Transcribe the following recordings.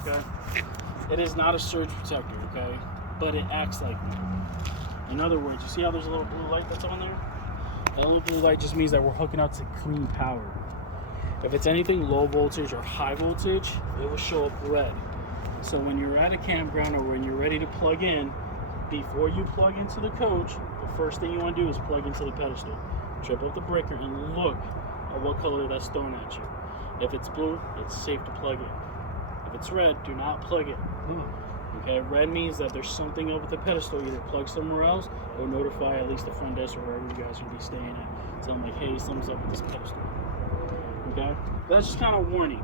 okay? It is not a surge protector, okay? But it acts like one. In other words, you see how there's a little blue light that's on there? That little blue light just means that we're hooking up to clean power. If it's anything low voltage or high voltage, it will show up red. So when you're at a campground or when you're ready to plug in, before you plug into the coach, the first thing you want to do is plug into the pedestal. Trip up the breaker and look at what color that's thrown at you. If it's blue, it's safe to plug in. If it's red, do not plug it. Okay, red means that there's something up with the pedestal. Either plug somewhere else or notify at least the front desk or wherever you guys will be staying at. Tell them like, hey, something's up with this pedestal. Okay, that's just kind of warning.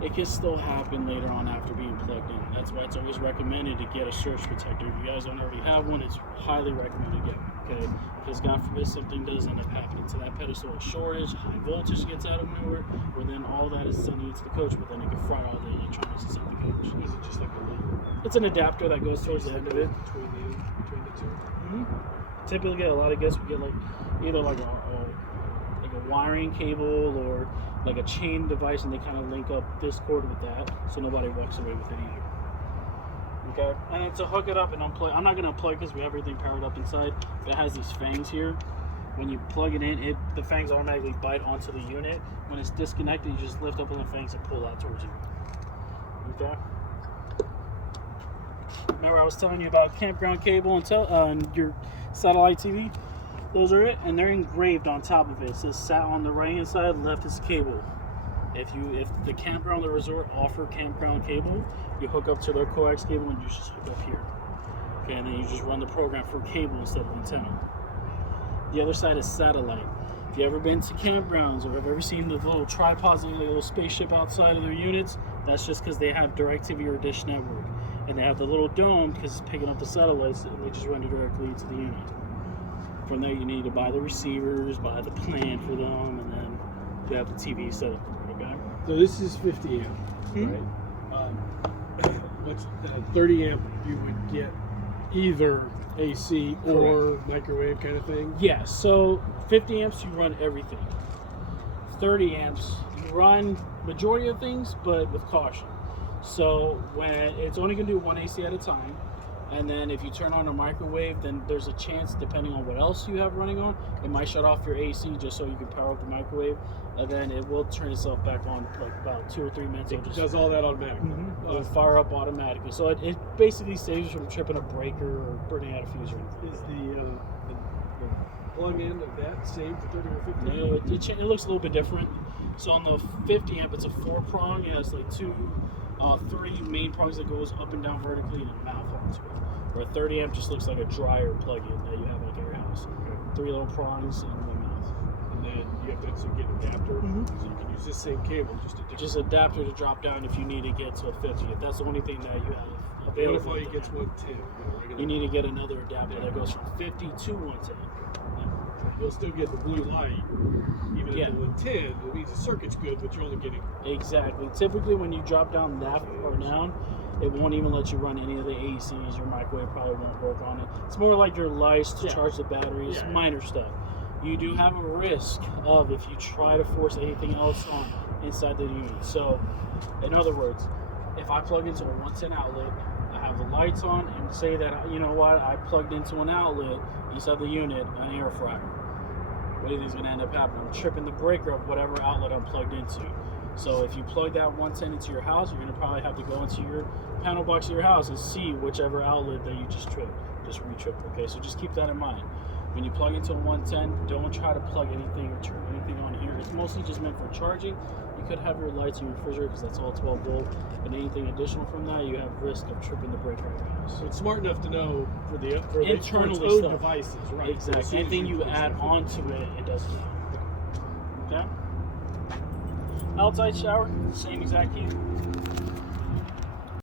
It can still happen later on after being plugged in. That's why it's always recommended to get a surge protector. If you guys don't already have one, it's highly recommended to get one, okay? Because God forbid something does end up happening to that pedestal, a shortage, high voltage gets out of nowhere, or then all that is sending it to the coach, but then it can fry all the electronics inside the coach. Is it just like a little? It's an adapter that goes towards the end of it. Between the two? Typically, a lot of guests will get like either like a wiring cable or like a chain device, and they kind of link up this cord with that, so nobody walks away with it either. Okay, and then to hook it up and unplug, I'm not gonna unplug because we have everything powered up inside. It has these fangs here. When you plug it in, the fangs automatically bite onto the unit. When it's disconnected, you just lift up on the fangs and pull out towards you. Okay. Remember I was telling you about campground cable and your satellite TV? Those are it, and they're engraved on top of it. It says sat on the right hand side, left is cable. If the campground or resort offer campground cable, you hook up to their coax cable and you just hook up here. Okay, and then you just run the program for cable instead of antenna. The other side is satellite. If you've ever been to campgrounds or have ever seen the little tripods and the little spaceship outside of their units, that's just because they have DirecTV or Dish Network. And they have the little dome because it's picking up the satellites, and they just run it directly to the unit. From there, you need to buy the receivers, buy the plan for them, and then you have the TV set up. Okay. So this is 50 amp, right? What's 30 amp? You would get either AC or microwave kind of thing. Yeah. So 50 amps, you run everything. 30 amps, you run majority of things, but with caution. So when it's only going to do one AC at a time. And then if you turn on a microwave, then there's a chance, depending on what else you have running on, it might shut off your AC just so you can power up the microwave. And then it will turn itself back on like about 2 or 3 minutes. It does all that automatically. It'll fire up automatically. So it basically saves you from tripping a breaker or burning out a fuse or anything. Is the plug-in of that same for 30 or 50? No, it looks a little bit different. So on the 50 amp, it's a 4-prong. It has like 3 main prongs that goes up and down vertically and a mouth onto it. Where 30 amp just looks like a dryer plug-in that you have like at your house. Okay. 3 little prongs and one mouth. And then you have to also get an adapter, so you can use this same cable, just adapter to drop down if you need to get to a 50. If that's the only thing that you have available. What if all you get's 110? You need to get another adapter that goes from 50 to 110. You'll still get the blue light, even at the 110. It means the circuit's good, but you're only getting... Exactly. Typically, when you drop down that far down, it won't even let you run any of the ACs. Your microwave probably won't work on it. It's more like your lights to charge the batteries, minor stuff. You do have a risk of if you try to force anything else on inside the unit. So, in other words, if I plug into a 110 outlet, I have the lights on, and say that, you know what, I plugged into an outlet inside the unit, an air fryer. What do you think is going to end up happening? I'm tripping the breaker of whatever outlet I'm plugged into. So if you plug that 110 into your house, you're going to probably have to go into your panel box of your house and see whichever outlet that you just tripped. Just re-trip, okay? So just keep that in mind. When you plug into a 110, don't try to plug anything or turn anything on here. It's mostly just meant for charging. You could have your lights in your refrigerator because that's all 12 volt. But anything additional from that, you have risk of tripping the breaker in your house. So it's smart enough to know for the internal its own devices, right? Exactly. Anything you add onto it, it doesn't know. Okay? Outside shower, same exact key.